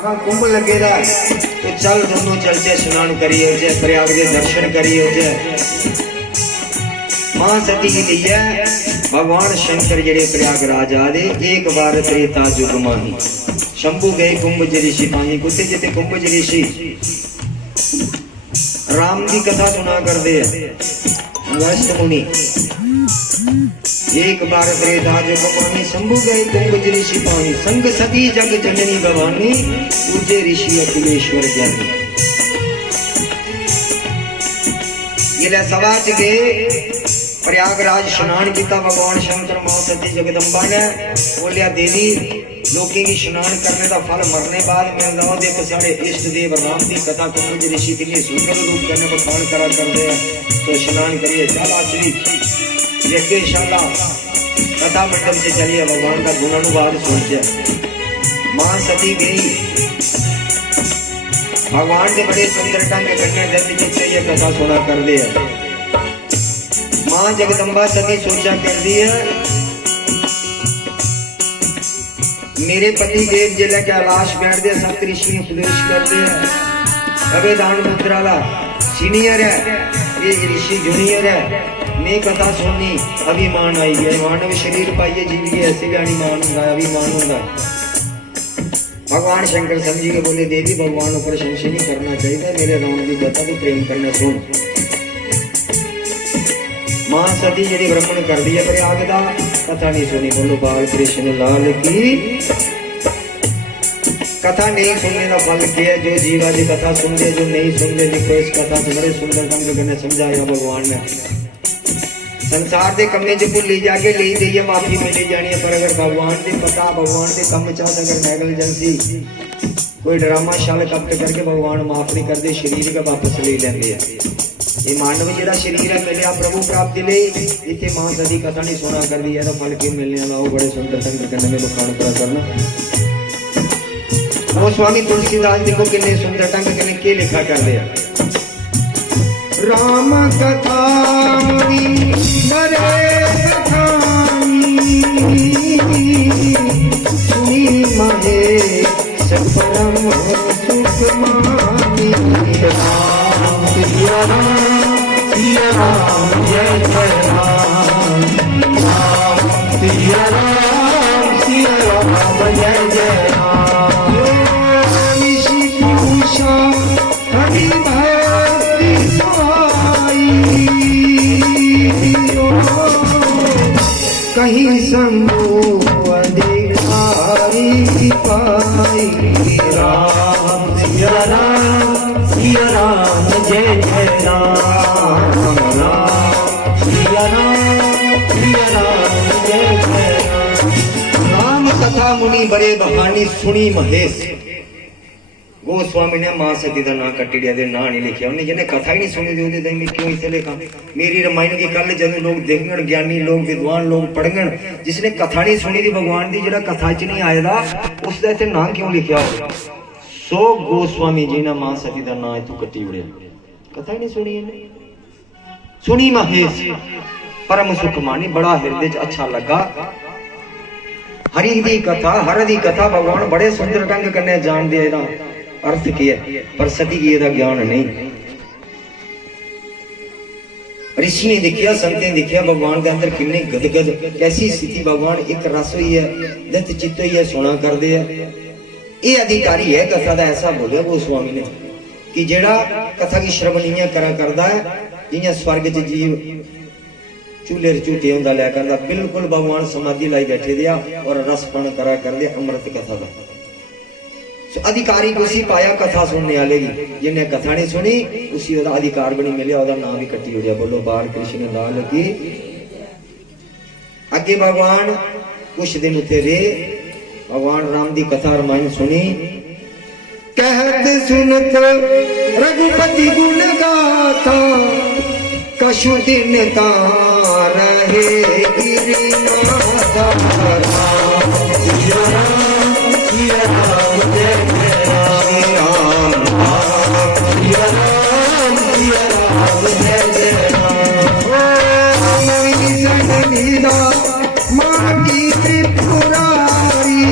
आखा कुंभ लगेगा तो चल दोनों चलते स्नान करिए जे प्रयाग के दर्शन करिए जे मां सती की लिए भगवान शंकर जेड़े प्रयागराज आदे एक बार त्रेता युग माही शंभु गए कुंभ ऋषि पानी कुत्ते जिते कुंभ ऋषि राम की कथा सुना कर दे वस्त मुनि एक बार त्रेता युग माही शंभु गए कुंभ ऋषि पानी संग सती जग जननी भवानी पूजे ऋषि अखिलेश्वर ज्ञानी ये सवाच के प्रयागराज स्नान किया भगवान शंकर मां सती जगदम्बा ने बोलिया देवी लोगों की स्नान करने का फल मरने बाद मिलता हो देखो सारे इष्ट देव राम की कथा कुंभ ऋषि कितनी सुंदर रूप करने बखान करा करते हैं तो स्नान करिए चल आचरी देखे शाला कथा मंडप से चलिए भगवान का गुणानुवाद सोचे मां सती गई भगवान के बड़े सुंदर ढंग करने दर्द चित्त ये कथा सुना कर दे मां जगदम्बा सती सोचा कर दी है मेरे पति देव जिले के लाश बैठ दे सप्त ऋषि उपदेश करते हैं अबे दान मुद्राला सीनियर है ये ऋषि जूनियर है मैं कथा सुननी अभिमान आई है मानव शरीर पाइए जीव के ऐसे भी अभिमान होगा अभिमान होगा भगवान शंकर समझी के बोले देवी भगवान ऊपर संशय नहीं करना चाहिए मेरे राम की कथा को प्रेम करना सुन मां सती जी भ्रमण कर दी है प्रयाग दा कथा नहीं सुनी बोलो बाल कृष्ण लाल की कथा नहीं सुनने का फल क्या है जो जीवा की कथा सुन दे जो नहीं सुन दे देखो इस कथा से बड़े सुंदर ढंग से समझाया भगवान ने संसार के कमे च भुली जाके ले जाइए माफी मिली जानी है पर अगर भगवान से पता भगवान के कम चाहत अगर नेगलिजेंसी कोई ड्रामा शाल कपट करके भगवान माफ नहीं करते शरीर का वापस ले लेंगे ये मानव जो शरीर है मिले प्रभु प्राप्ति ले इतने मां सदी कथा नहीं सुना कर दी है तो फल क्यों मिलने वाला बड़े सुंदर ढंग करने में बखान करा करना वो स्वामी तुलसीदास देखो कितने सुंदर ढंग करने के लिखा कर दिया राम कथा सुनी महे परम सुख मानी राम सिया राम जय जय राम सिया राम जय जय राम उषा हरि भक्ति सवाई कहीं शंभु अधिकारी पाई राम सिया राम जय जय राम सिया राम जय जय राम कथा मुनि बड़े बहानी सुनी महेश गोस्वामी ने मां सती का नाम कटिड़िया दे ना नहीं लिखा उन्हें जिन्हें कथा ही नहीं सुनी दी मैं क्यों इसे लिखा मेरी रामायण की कल जब लोग देखन ज्ञानी लोग विद्वान लोग पढ़न जिसने कथा नहीं सुनी थी भगवान की जो कथा च नहीं आएगा उसका इतने नाम क्यों लिखा हो सो गोस्वामी जी ने मां सती का नाम इतों कटी उड़िया कथा ही नहीं सुनी सुनी महेश परम सुख मानी बड़ा हृदय अच्छा लगा हरि दी कथा हर दी कथा भगवान बड़े सुंदर ढंग करने जान दे अर्थ किया पर सती की ज्ञान नहीं ऋषि ने देखिया संत ने देखिया भगवान के अंदर किन्ने गदगद कैसी स्थिति भगवान एक रस हुई है दत्त चित्त हुई है सोना कर दे ये अधिकारी है कथा का ऐसा बोलिया वो स्वामी ने कि जेड़ा कथा की श्रवणीय करा करदा है जियां स्वर्ग च जीव चूल्हे झूठे होंदा लिया करदा बिल्कुल भगवान समाधि लाई बैठे दिया और रसपन करा कर दे अमृत कथा का अधिकारी को उसी पाया कथा सुनने वाले की जिन्हें कथा नहीं सुनी उसी ओदा अधिकार बनी मिले ओदा नाम भी कट्टी हो गया बोलो बाल कृष्ण लाल की अगे भगवान कुछ दिन उठे रे भगवान राम की कथा रामायण सुनी कहत सुनत रघुपति गुण गाथा कछु दिन रहे गिरिनाथा माटी त्रिपुरारी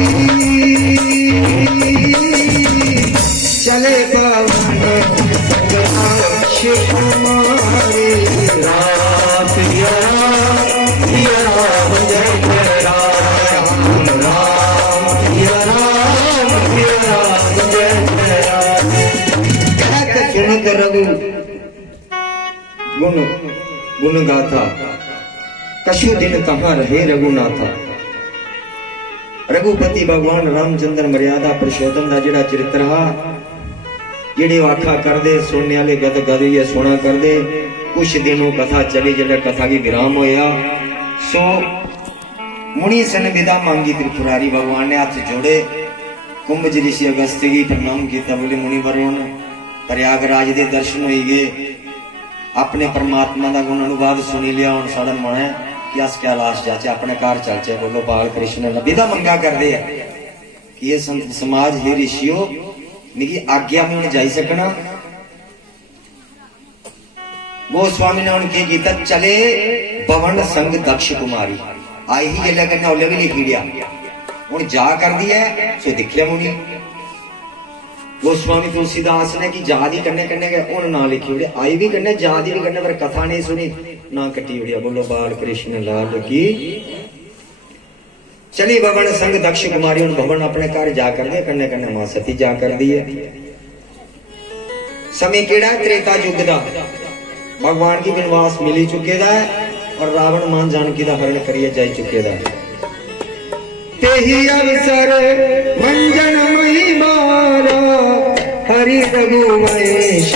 दक्ष कुमारी राम सिया राम जय जय राम राम सिया राम जय जय राम। कहत सुनत रघु गुण गुण गाथा कछु दिन कहाँ रहे रघुनाथा। रघुपति भगवान रामचंद्र मर्यादा पुरुषोत्तम का जिहड़ा चरित्र हा जिहड़ी वाखा कर दे सुनने वाले गद गद सुना कर दे। कुछ दिनों कथा चली जिहड़ा कथा की विराम होया सो मुनि सन विदा मांगी त्रिपुरारी भगवान ने हाथ जोड़े कुंभ ऋषि अगस्त की प्रणाम किया बोले मुनि वरुण प्रयागराज के दर्शन हो गए अपने परमात्मा का गुण अनुवाद सुनी लिया हूं साढ़ा मन है कि अस कैलाश जाचे अपने घर चलचे। बोलो बाल कृष्ण विदा मंगा करते हैं कि ये संत समाज हे ऋषियों मेरी आज्ञा में उन्हें जाई सकना। गोस्वामी ने उनके गीता चले पवन संग दक्ष कुमारी आई ही गल करना ओले भी लिखी दिया हूं जा कर दिया सो दिख लिया मुनि। गोस्वामी तुलसीदास ने कि जाद ही करने करने गए उन ना लिखी उड़े आई भी करने जाद ही करने पर कथा नहीं सुनी ना कटी उड़िया। बोलो बाल कृष्ण लाल की। चली भवन संग दक्ष कुमारी उन भवन अपने घर जा कर दे करने करने मां सती जा कर दी है। समय केड़ा त्रेता युग दा भगवान की वनवास मिली चुके दा है और रावण मान जानकी दा हरण करिए जा चुके दा। तेही अवसर मंजन मही मारा हरि रघुवंश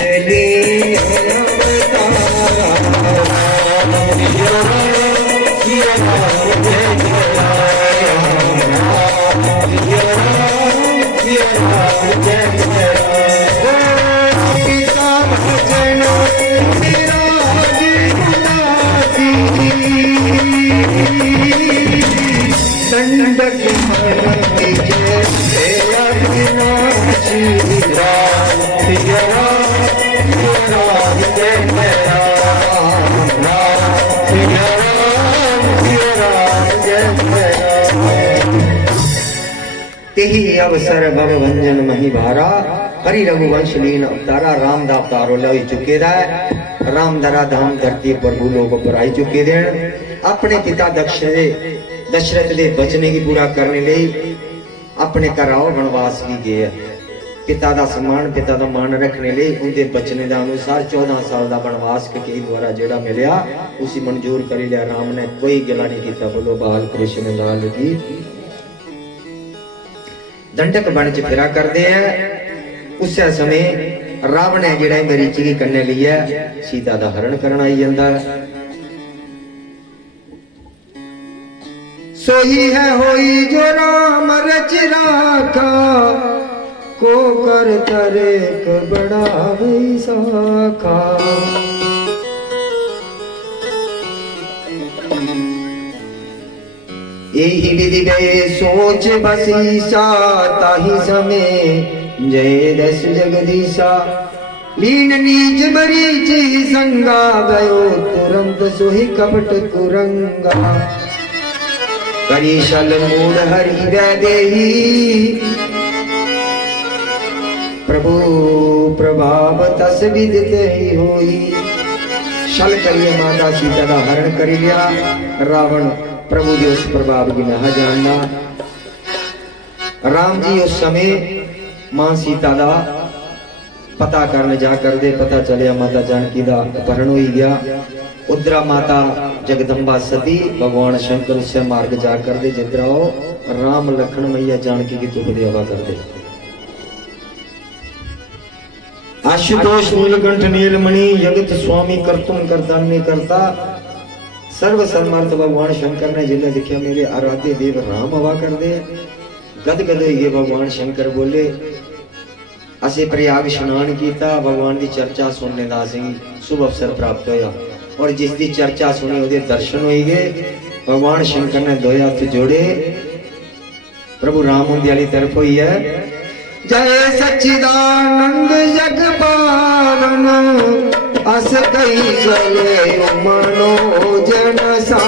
तेही अवसर भव भंजन मही भारा हरि रघुवंश लीन अवतारा राम दा अवतार हो चुके दा राम धरा धाम धरती पर भूलों को पर आई चुके दे। अपने पिता दशरथ दे बचने की पूरा करने लिए अपने घर आओ वनवास की गए। पिता का सम्मान पिता का मान रखने लिए उनके बचने के अनुसार 14 साल का वनवास के द्वारा जेड़ा मिलया उसी मंजूर कर लिया। राम ने कोई गिला नहीं किया। बोलो बाल कृष्ण लाल की। दंडक बन च फिरा करते हैं उस समय रावण है जेड़ा मरीची की करने लिया सीता का हरण करना आई जाता है। सोही है होई जो राम रच राखा को कर तरेक बड़ा साखा। यही विधि वे सोच बसीसा ताही समय जय दस जगदीशा लीन नीच मरीची संगा गयो तुरंत सोही कपट कुरंगा। करी शल मूल हरि वैदेही प्रभु प्रभाव तस विदिते होई। शल करिए माता सीता का हरण कर लिया। रावण प्रभु जी उस प्रभाव की न जानना। राम जी उस समय मां सीता का पता करने जा कर दे पता चलिया माता जानकी का अपहरण हो गया। उद्रा माता जगदम्बा सती भगवान शंकर उससे मार्ग जा कर दे जिद्राओ राम लखन मैया जानकी की तुप देवा कर दे। आशुतोष नीलकंठ नीलमणि जगत स्वामी करतुम करदान नहीं करता सर्व समर्थ भगवान शंकर ने जिले दिखा मेरे आराध्य देव राम हवा कर दे। गद गद ये भगवान शंकर बोले असे प्रयाग स्नान किया भगवान की चर्चा सुनने का शुभ अवसर प्राप्त होया और जिसकी चर्चा सुनी उसके दर्शन हो गए। भगवान शंकर ने दो हाथ जोड़े प्रभु राम उनकी तरफ हुई है। जय सच्चिदानंद जग पावन अस कई चले मनो जन सा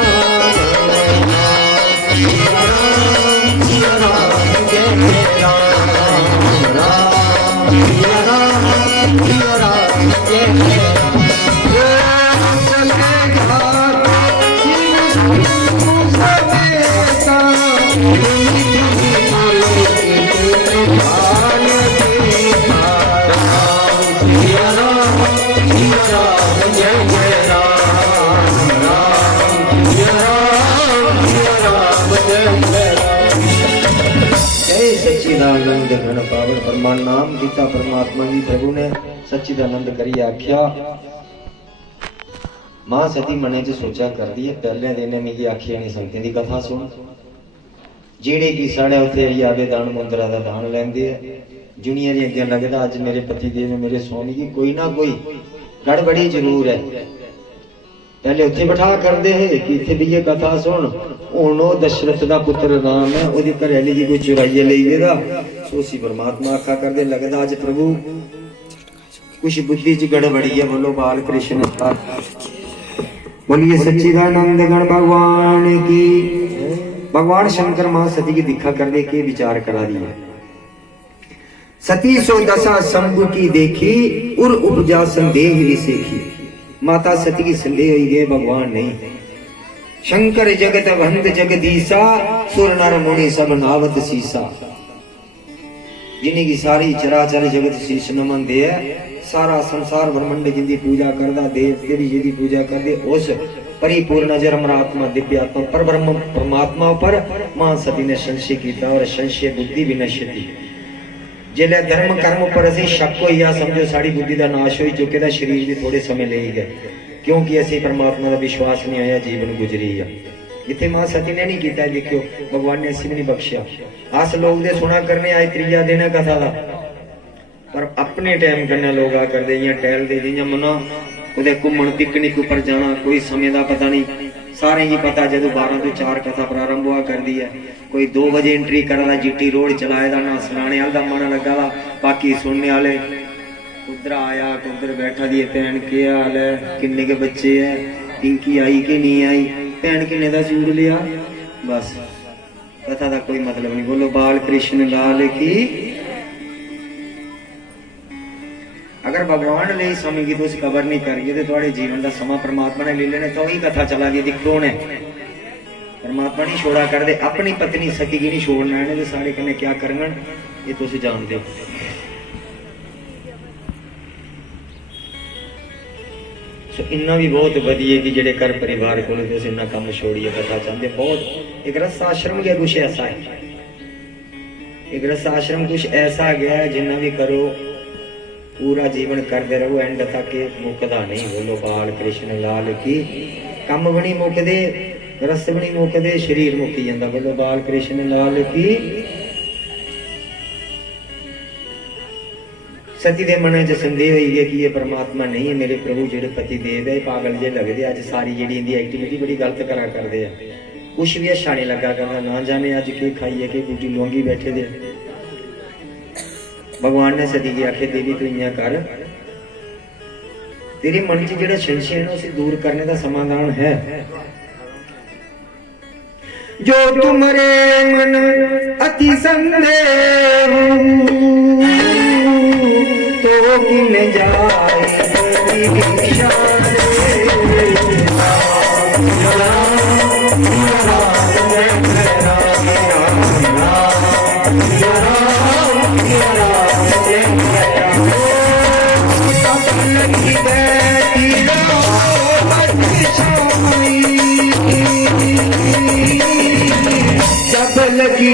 कारण परमानाम गीता परमात्मा जी प्रभु ने सच्चिदानंद करी आख्या। मां सती मने च सोचा कर दी है, पहले दिन मिगी आखिया नहीं संगतें दी कथा सुन, जेड़े की साढ़े उत्थे आवे दान मुंदरा दा दान लैंदे है। जुनिया दी अगे लगदा अज मेरे पति देव ने मेरे स्वामी की कोई ना कोई गड़बड़ी जरूर है। पहले उत्थे बिठा कर दे है कि इत्थे भी ये कथा सुन। हुण ओ दशरथ दा पुत्र राम है, ओदी घरैली दी कोई चुराइए लई गेदा। सोसी परमात्मा आखा कर दे लगदा अज प्रभु कुछ बुद्धि च गड़बड़ी है। बोलो बाल कृष्ण बोलिए सच्चिदानंद गण भगवान की। भगवान शंकर मां सती की दिखा कर दे के विचार करा दिया। सती सो दशा शंभु की देखी उर उपजा संदेह विसेखी। माता सती की संदेह हुई गए भगवान नहीं। शंकर जगत वंद जगदीसा सुर नर मुनि सब नावत सीसा। जिन्हें की सारी चराचर जगत शीश नमन दे है। सारा संसार ब्रह्मंड जिंदी पूजा करदा, देवते भी जिंदी पूजा कर दे, उस परिपूर्ण नजर अमरात्मा दिव्यात्मा पर ब्रह्म परमात्मा पर मां सती ने संशय किया। और संशय बुद्धि विनश्यति। जिले धर्म कर्म पर असी शक हो या समझो साड़ी बुद्धि का नाश हो चुके दा, शरीर भी थोड़े समय ले गए क्योंकि असी परमात्मा का विश्वास नहीं आया, जीवन गुजरी है। जिथे मां सती ने नहीं किया, देखियो भगवान ने असी भी नहीं बख्शिया। अस लोग दे सुना करने आए त्रिया दिन कथा का, पर अपने टाइम करने लोग आ कर दे टहल दे जियां मना उदे घूमन पिकनिक ऊपर जाना, कोई समय का पता नहीं। सारे ही पता जो 12 तो 4 कथा प्रारंभ हुआ कर दी है। कोई 2 बजे एंट्री करा जीटी रोड चलाए दा, ना सुनाने वाला मन लगा दा, बाकी सुनने वाले उधर आया उधर बैठा दी भैन के हाल है, किन्ने के बच्चे है, पिंकी आई कि नहीं आई, भैन किन्ने का सूट लिया, बस कथा का कोई मतलब नहीं। बोलो बाल कृष्ण लाल की। अगर भगवान ले समय की तुम कबर नहीं करिए तो थोड़े जीवन का समा परमात्मा ने ले लेने, तो ही कथा चला दी दिखो ने परमात्मा नहीं छोड़ा कर दे। अपनी पत्नी सती की नहीं छोड़ना है, तो सारे कने क्या करन ये तुम जानते हो। इन्ना भी बहुत वधिया कि जेडे घर परिवार को इन्ना कम छोड़िए कथा चाहते बहुत। एक रस आश्रम गया कुछ ऐसा है, एक रस आश्रम कुछ ऐसा गया है जिन्ना भी करो पूरा जीवन करते रहो एंड तक मुकदा नहीं। बोलो बाल कृष्ण लाल की। कम भी नहीं मुकदे, रस भी नहीं मुकदे, शरीर मुकी जाता। बोलो बाल कृष्ण लाल की। सती दे मन च संदेह हुई है कि ये परमात्मा नहीं है, मेरे प्रभु जेडे पति देव है पागल जे लगते अज सारी जी इनकी एक्टिविटी बड़ी गलत करा करते हैं, कुछ भी अच्छा नहीं लगा करना, ना जाने अज के खाइए कि बूटी लुंगी बैठे दे। भगवान ने सती की आखे देवी तू इं कर, तेरे मन च जो संशय है उसे दूर करने का समाधान है। जो तुम्हारे मन अति संदेह तो किन जाए लगी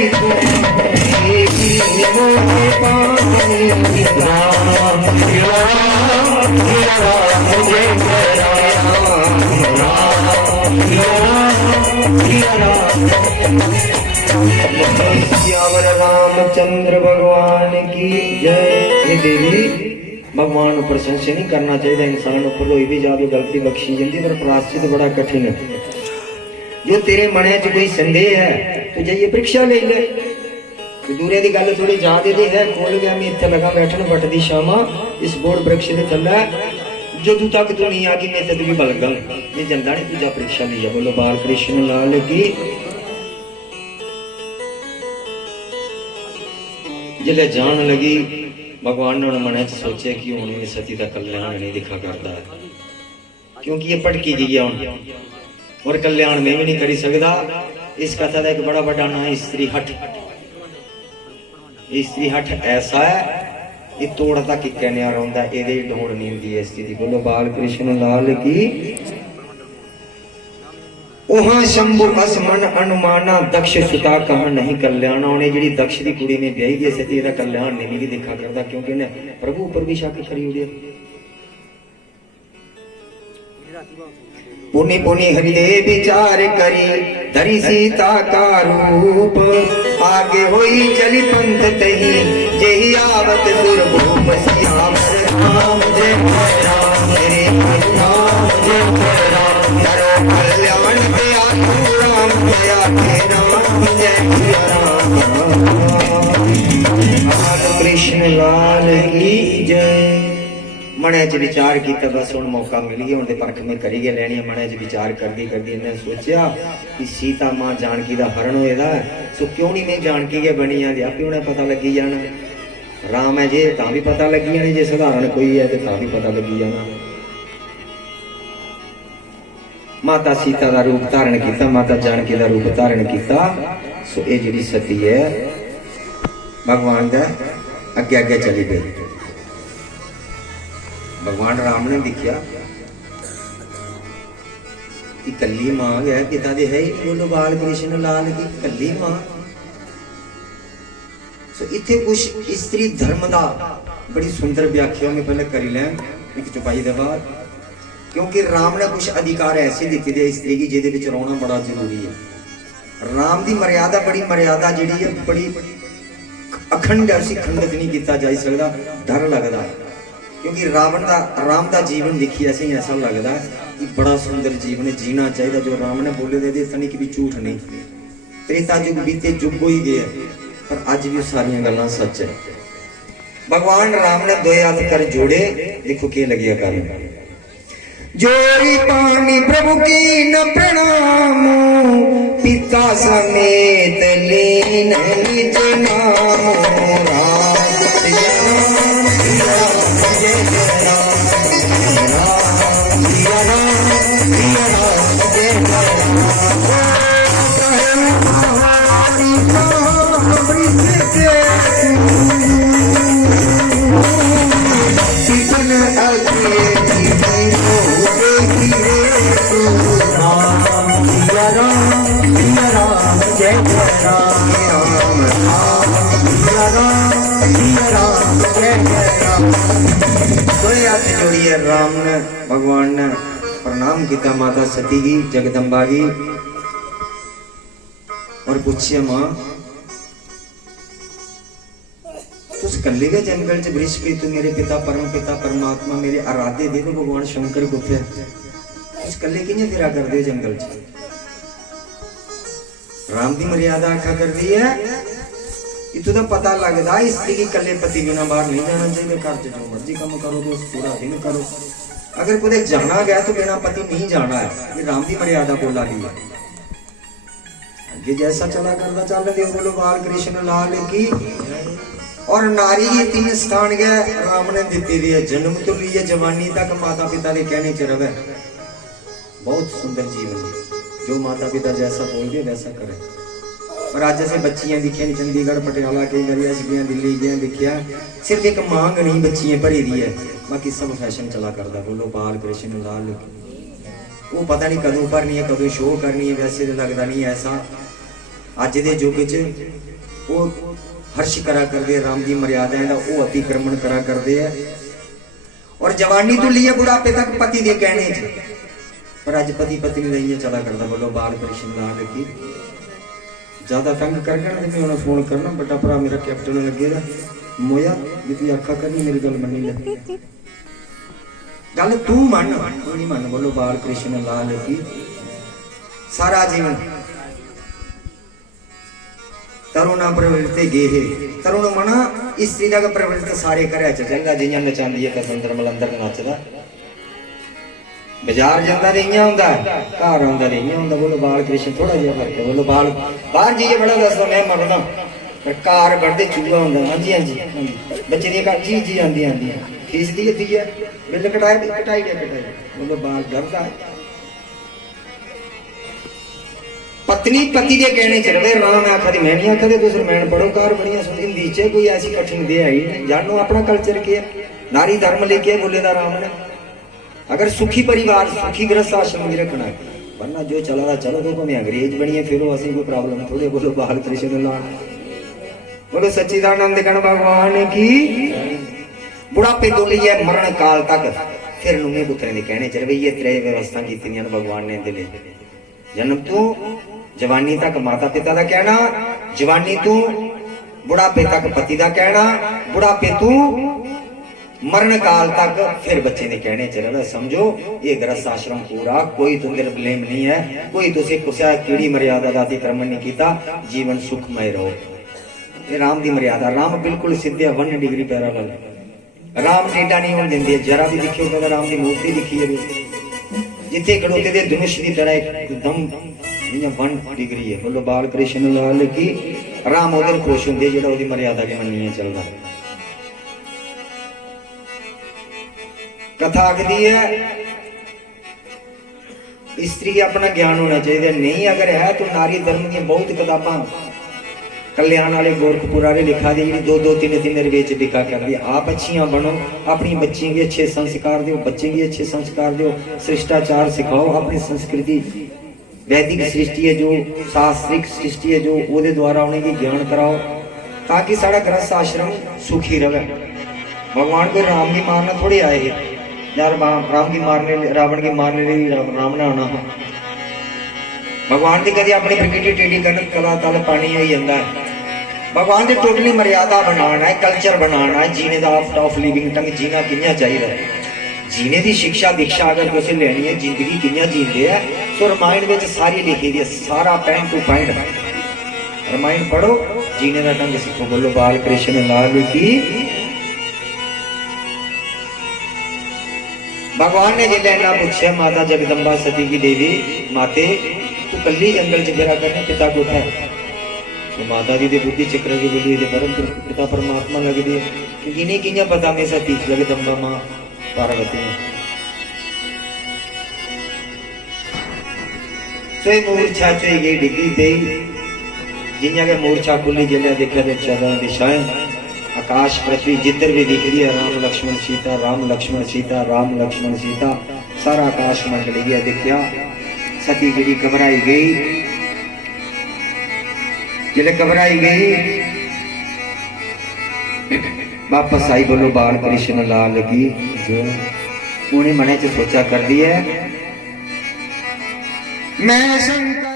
रामचंद्र भगवान की जय। ये देवी भगवान ऊपर संशय नहीं करना चाहिए, इंसान ऊपर कोई भी जादू गलती बख्शी जाती, पर प्रायश्चित बड़ा कठिन है। जो तेरे मन च कोई संदेह है तो जाइए परीक्षा ले ले। दूरे की गल थोड़ी ज्यादा दी है, खोल गया मैं इतने लगा बैठन बट दी शामा इस बोर्ड वृक्ष के थल्ले, जदू तक तू नहीं आ गई मैं तेरी बलगल ये जनता ने पूजा परीक्षा ली है। बोलो बाल कृष्ण लाल की। जिले जान लगी भगवान ने मन च सोचे कि हूं मैं सती का कल्याण नहीं दिखा करता है, क्योंकि ये भटकी गई है हूं और कल्याण में भी नहीं करी सकता। इस कथा का एक बड़ा बड़ा नाम है स्त्री हठ। स्त्री हठ ऐसा है ये तोड़ तक कहने रहा ये ढोड़ नहीं होंगी स्थिति। बोलो बाल कृष्ण लाल की। ओहां शंभु अस मन अनुमाना दक्ष सुता कहा नहीं कल्याण। उन्हें जी दक्ष की कुड़ी ने ब्याही दी सती एदा कल्याण नहीं भी देखा करता क्योंकि इन्हें प्रभु उपर भी शक करी उड़िया। पुनि पुनि हरिये विचार करी धरी सीता का रूप। आगे होई चली पंथ तही जेहि आवत दुर्भूप। सियावर राम जय राम मेरे राम जय राम। करो कल्याण पे आतु राम दया के राम जय राम। कृष्ण लाल की जय। मने च विचार किया बस हुण मौका मिल गया हुण ते परख में करी गए लैनी। मने च विचार करदी करदी इन्हें सोचा कि सीता मां जानकी दा हरण होएदा सो क्यों नहीं मैं जानकी के बनी आ आपे उन्हें पता लगी जाना। राम है जे तां भी पता लगी जानी जे साधारण कोई है तो तां भी पता लगी जाना। माता सीता दा रूप धारण किया माता जानकी दा रूप धारण किया। सो ये जिहड़ी सती है भगवान दा अगे अगे चली गई। भगवान राम ने देखा कि कली मां है पिता दे है ही बोलो बाल कृष्ण लाल की कली मां। सो इथे कुछ स्त्री धर्म दा बड़ी सुंदर व्याख्या में पहले करी लें एक चौपाई दे बाद। क्योंकि राम ने कुछ अधिकार ऐसे दिते दे स्त्री की जिहदे विच रहना बड़ा जरूरी है। राम दी मर्यादा बड़ी मर्यादा जिहड़ी है बड़ी अखंड ऐसी खंडित नहीं किया जा सकता। डर लगता है क्योंकि राम का जीवन देखिए ऐसे ही ऐसा लगता है कि बड़ा सुंदर जीवन जीना चाहिए जो राम ने बोले दे तनिक भी झूठ नहीं। त्रेता युग बीते युग हो ही गया पर अज भी सारिया गल्लां सच है। भगवान राम ने दो हाथ कर जोड़े देखो के लगिया कर जोड़ी पानी प्रभु की न प्रणाम। पिता समेत लीन निज नाम। राम सिया राम सिया राम जय जय राम। राम सिया राम सिया राम जय जोड़िए। राम ने भगवान ने प्रणाम किया माता सती की जगदम्बा की और पूछिए मां तुस कल्ले गए जंगल च वृक्ष पे तू मेरे पिता परम पिता परमात्मा मेरे आराध्य देखो भगवान शंकर कुत्ते तुस कल्ले किने फिरा कर दे जंगल च। राम की मर्यादा आखा कर दी है इतों का पता लगता स्त्री की कले पति बिना बाहर नहीं जाना चाहिए। घर च जो मर्जी काम करो तो पूरा दिन करो। अगर कुछ जाना गया तो बिना पति नहीं जाना है। ये राम की मर्यादा बोला गई है। आगे जैसा चला करता चल दे बोलो बाल कृष्ण लाल की। और नारी ये 3 स्थान गए राम ने दिते दी है। जन्म तो लिए जवानी तक माता पिता के कहने च रवे। बहुत सुंदर जीवन जो माता पिता जैसा बोलते वैसा करे। पर आज जैसे बच्चियां दिखिया नहीं चंडीगढ़ पटियाला कई गरिया सीगियां दिल्ली गया दिखिया सिर्फ एक मांग नहीं बच्चियां भरी दी है बाकी सब फैशन चला करता। बोलो बाल कृष्ण लाल वो पता नहीं कदों भरनी है कदों शो करनी है। वैसे तो लगता नहीं ऐसा अज के युग च वो हर्ष करा करते राम की मर्यादा का वो अतिक्रमण करा करते हैं। और जवानी तो लिए बुढ़ापे तक पति के कहने च पर अज पति पत्नी नहीं चला करता। बोलो बाल कृष्ण लाल की। ज्यादा तंग करके मैं उन्हें फोन करना बड़ा भरा मेरा कैप्टन लगेगा मोया भी तू आखा करनी मेरी गल मनी लगी गल तू मन तू नहीं मन। बोलो बाल कृष्ण लाल की। सारा जीवन तरुणा प्रवृत्ति गेहे तरुण मना स्त्री का प्रवृत्ति सारे घर चंगा जियां नचांदी है कसंदर मलंदर नचदा बाजार जाता नहीं होंदा घर आंदा नहीं होंदा। बोलो बाल कृष्ण थोड़ा जिहा फर्क है। बोलो बाल बाहर जाइए बड़ा दसदा मैं मरदा पर घर बढ़ते चूहा होंदा। हाँ जी हाँ जी बच्चे दी जी जी आंदी आंदी फीस दी है बिल कटाई गया। बोलो बाल डरदा पत्नी पति के कहने च रहे। राम आखा मैं नहीं आखा तुस रामायण पढ़ो घर बड़िया हिंदी च कोई ऐसी कठिन दे है ही नहीं। जानो अपना कल्चर के नारी धर्म लेके बोले दा राम ने। अगर सुखी परिवार सुखी गृहस्थ आश्रम भी रखना है वरना जो चला रहा चलो तो भावें अंग्रेज बनिए फिर असी कोई प्रॉब्लम थोड़े। बोलो बाल कृष्ण लाल, बोलो सच्चिदानंद गण भगवान की। बुढ़ापे तो लिए मरण काल तक फिर नुमे पुत्रे ने कहने चल ये त्रै व्यवस्था की भगवान ने दिले। जन्म तू जवानी तक माता पिता का कहना, जवानी तू बुढ़ापे तक पति का कहना, बुढ़ापे तू मरण काल तक फिर बच्चे ने कहने चल। समझो ये गृहस्थ आश्रम पूरा, कोई तुंदे ब्लेम नहीं है, कोई तुसे कुछ कीड़ी मर्यादा जाति क्रमण नहीं किया, जीवन सुखमय रहो। ये राम की मर्यादा, राम बिल्कुल सीधे 1 डिग्री पैरालल। राम टेढ़ा नहीं होने देंगे, जरा भी दिखियो तो राम की मूर्ति दिखी है जिथे खड़ोते थे धनुष की तरह एकदम 1 डिग्री है। बोलो बाल कृष्ण लाल की। राम उधर खुश होंगे जो उसकी मर्यादा के मनी चलता। कथा आखदी है स्त्री अपना ज्ञान होना चाहिए, नहीं अगर है तो नारी धर्म की बहुत किताबां कल्याण वाले गोरखपुर वाले लिखा दी, 2-2-3 रवेच लिखा कर दी। आप अच्छियां बनो, अपनी बच्ची भी अच्छे संस्कार दो, बच्चे भी अच्छे संस्कार दो, शिष्टाचार सिखाओ, अपनी संस्कृति वैदिक सृष्टि है जो शास्त्रिक सृष्टि है जो वो द्वारा उन्हें ज्ञान कराओ ताकि सारा गृहस्थ आश्रम सुखी रहे। भगवान को राम की मारना थोड़ी आए यार, राम की मारने रावण की मारने लिए राम ना आना। भगवान की कभी अपनी प्रकृति टेढ़ी करने कला तल पानी ही जाता है। भगवान की टोटली मर्यादा बनाना है, कल्चर बनाना है, जीने का आर्ट ऑफ लिविंग ढंग जीना किया चाहिए। जीने की शिक्षा दीक्षा अगर तुम लेनी है, जिंदगी किया जीते हैं तो रामायण में सारी लिखी दी, सारा पैंट टू पैंट रामायण पढ़ो, जीने का ढंग सीखो। बोलो बाल कृष्ण लाल की। भगवान ने जिले ना पूछे माता जगदम्बा सती की देवी, माते तू कली जंगल च फिरा करने पिता को था तो माता जी बुद्धि चक्र की बोली परम पिता परमात्मा लगती है कि नहीं किया पता में सती जगदम्बा मां पार्वती सोई मूर्छा चोई गई डिग्गी गई जिन्या के मूर्छा खुली जिले देखा तो 14 दिशाएं आकाश पृथ्वी जिधर भी दिख रही है राम लक्ष्मण सीता राम लक्ष्मण सीता राम लक्ष्मण सीता सारा आकाश मंडल गया। देखिया सती जी घबराई गई, जिले घबराई गई वापस आई। बोलो बाल कृष्ण लाल की जो उन्हें मने च सोचा कर दी है मैं शंकर